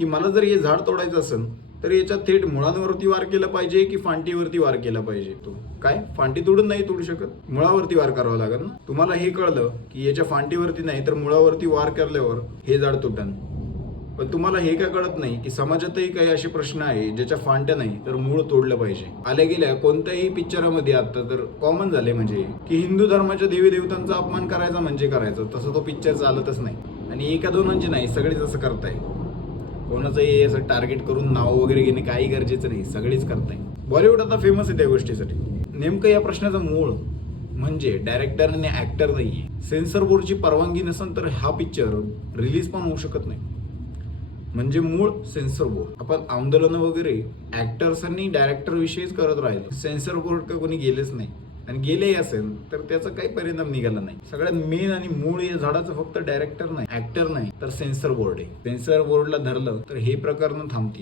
की मला जर हे झाड तोडायचं असेल तर याच्या थेट मुळांवरती वार केला पाहिजे की फांटीवरती वार केला पाहिजे. तो काय फांटी तोडून नाही तोडू शकत, मुळावरती वार करावा लागेल ना. तुम्हाला हे कळलं की याच्या फांटीवरती नाही तर मुळावरती वार केल्यावर हे झाड तुटन. पण तुम्हाला हे काय कळत नाही की समाजातही काही असे प्रश्न आहे ज्याच्या फांट्या नाही तर मूळ तोडलं पाहिजे. आल्या गेल्या कोणत्याही पिक्चरामध्ये आता तर कॉमन झाले म्हणजे की हिंदू धर्माच्या देवी देवतांचा अपमान करायचा म्हणजे करायचं, तसं तो पिक्चर चालतच नाही. आणि एका दोनांचे नाही, सगळेच असं करताय. कोणाचंही असं टार्गेट करून नाव वगैरे घेणे काही गरजेचं नाही, सगळेच करताय. बॉलिवूड आता फेमस आहे त्या गोष्टीसाठी. नेमकं या प्रश्नाचं मूळ म्हणजे डायरेक्टर आणि ऍक्टर नाहीये. सेन्सर बोर्डची परवानगी नसेल तर हा पिक्चर रिलीज पण होऊ शकत नाही. म्हणजे मूळ सेन्सर बोर्ड. आपण आंदोलन वगैरे ऍक्टर्स आणि डायरेक्टर विषयीच करत राहिलो, सेन्सर बोर्ड का कोणी गेलेच नाही. आणि गेलेही असेल तर त्याचा काही परिणाम निघाला नाही. सगळ्यात मेन आणि मूळ या झाडाचं फक्त डायरेक्टर नाही, ऍक्टर नाही तर सेन्सर बोर्ड आहे. सेन्सर बोर्डला धरलं तर हे प्रकरण थांबतील.